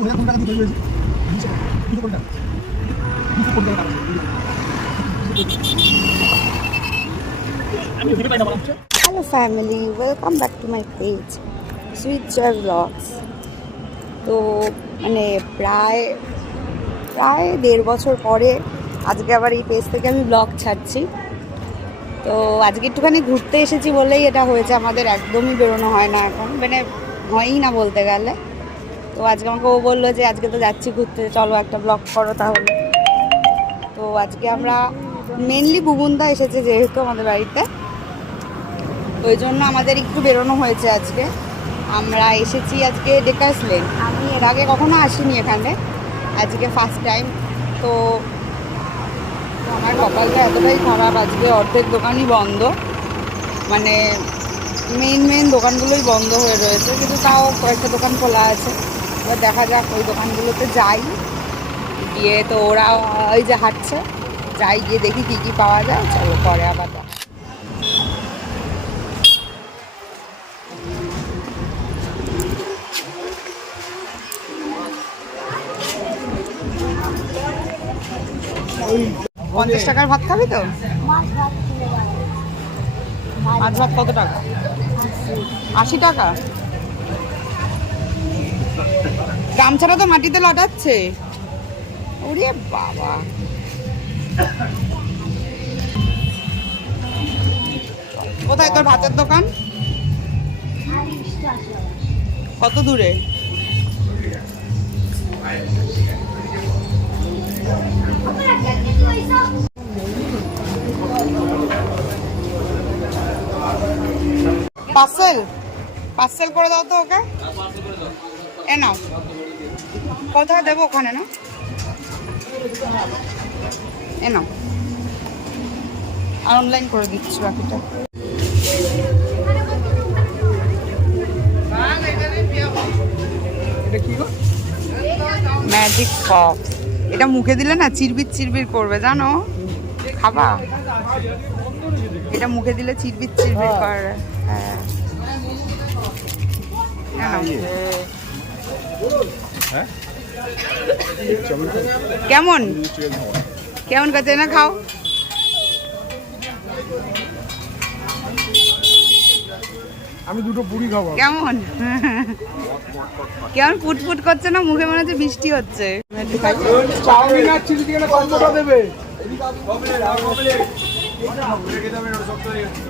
Hello family, welcome back to my page Sweet Joy Vlogs. তো মানে প্রায় 1.5 বছর পরে আজকে আবার এই পেজ থেকে আমি ব্লগ ছাড়ছি। তো আজকে একটুখানি ঘুরতে এসেছি বলেই এটা হয়েছে, আমাদের একদমই বেরোনো হয় না এখন, মানে হয়ই না বলতে গেলে। তো আজকে আমাকে ও বললো যে আজকে তো যাচ্ছি ঘুরতে, চলো একটা ব্লগ করো তাহলে। তো আজকে আমরা মেনলি বুবুনদা এসেছে যেহেতু আমাদের বাড়িতে, ওই জন্য আমাদের একটু বেরোনো হয়েছে আজকে। আমরা এসেছি আজকে ডেকার্স লেন, আমি এর আগে কখনো আসিনি এখানে, আজকে ফার্স্ট টাইম। তো আমার কপালটা এতটাই খারাপ, আজকে অর্ধেক দোকানই বন্ধ, মানে মেন দোকানগুলোই বন্ধ হয়ে রয়েছে, কিন্তু তাও কয়েকটা দোকান খোলা আছে। এবার দেখা যাক ওই দোকানগুলোতে যাই, গিয়ে তো ওরা ওই যে হাঁটছে, যাই গিয়ে দেখি কী কী পাওয়া যায়। চলো পরে আবার দেখা। ওই 50 টাকার ভাত খাবি তো? মাছ ভাত কত টাকা? 80 টাকা। গামছাটা তো মাটিতে লটাচ্ছে। ওরে বাবা, কোথায় তোর ভাতের দোকান? কত দূরে? পার্সেল করে দাও তো ওকে। এ নাও, কোথায় দেবো? ওখানে না, এ নাও, আর অনলাইন করে দিচ্ছি বাকিটা। ম্যাজিক পপ, এটা মুখে দিলে না চিরবির করবে, জানো? খাবা? এটা মুখে দিলে চিরবির করে। হ্যাঁ, কেমন কেমন কাছে না খাও? আমি দুটো পুরি খাবো। কেমন কেমন ফুটফুট করছে না মুখে, মনে হচ্ছে বৃষ্টি হচ্ছে। চাউমিন আর চিলি চিকেনের কম্বোটা দেবে।